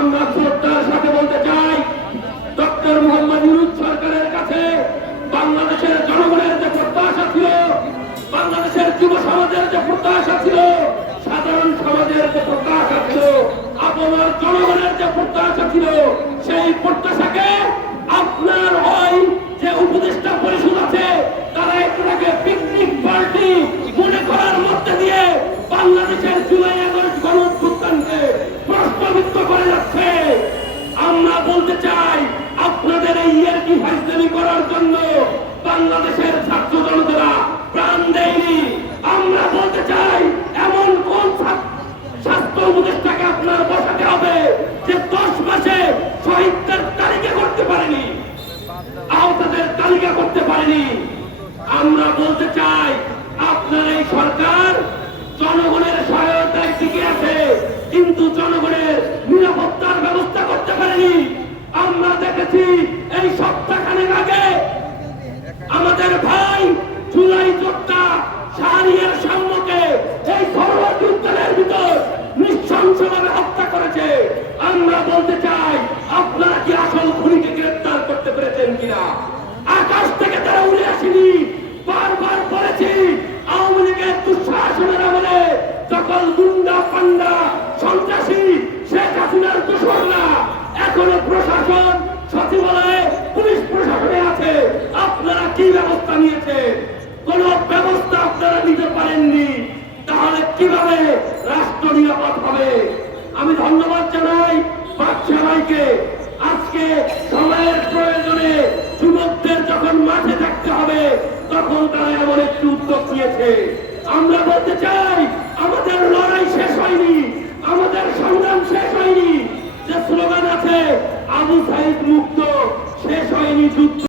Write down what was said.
আমরা সাথে বলতে চাই, ডক্টর মোহাম্মদ সরকারের কাছে বাংলাদেশের জনগণের যে প্রত্যাশা ছিল, বাংলাদেশের যুব সমাজের যে প্রত্যাশা ছিল, সাধারণ সমাজের যে প্রত্যাশা ছিল, আপনার জনগণের যে প্রত্যাশা ছিল, সেই প্রত্যাশাকে ইয়ারকি করার জন্য বাংলাদেশের ছাত্র জনতারা প্রাণ দেয়নি। আমরা বলতে চাই, এমন কোন স্বাস্থ্য উপদেষ্টাকে আপনার বসাতে হবে যে দশ মাসে শহীদদের তালিকা করতে পারেনি, আহতদের তালিকা করতে পারেনি। আমরা বলতে চাই, আপনার এই সরকার জনগণের সহায়তায় টিকে আছে, কিন্তু জনগণের নিরাপত্তার ব্যবস্থা করতে পারেনি। আমরা দেখেছি এই শাহরিয়ার সাম্যকে এই সরোয়ার উত্তরের ভিতর নৃশংসভাবে হত্যা করেছে। আমরা বলতে চাই, আপনারা কি আসল খুনিকে গ্রেফতার করতে পেরেছেন কিনা? আকাশ থেকে তারা উড়ে আসেনি। বারবার বলেছি, আওয়ামী লীগের দুঃশাসনের আমলে সকল গুন্ডা, পান্ডা, সন্ত্রাসী, শেখ হাসিনার দোসররা এখনও প্রশাসন, সচিবালয়ে, পুলিশ প্রশাসনে আছে, আপনারা কি ব্যবস্থা নিয়েছেন কোন ব্যবস্থা আপনারা নিতে পারেননি তাহলে কীভাবে রাষ্ট্র নিরাপদ হবে। আমি ধন্যবাদ জানাই ভাইকে আজকে সময়ের প্রয়োজনে যুবকদের যখন মাঠে থাকতে হবে, তখন তারা এমন একটি উদ্যোগ নিয়েছে। আমরা বলতে চাই, আমাদের লড়াই শেষ হয়নি, আমাদের সংগ্রাম শেষ হয়নি। যে স্লোগান আছে, আবু সাইদ মুক্ত, শেষ হয়নি যুদ্ধ।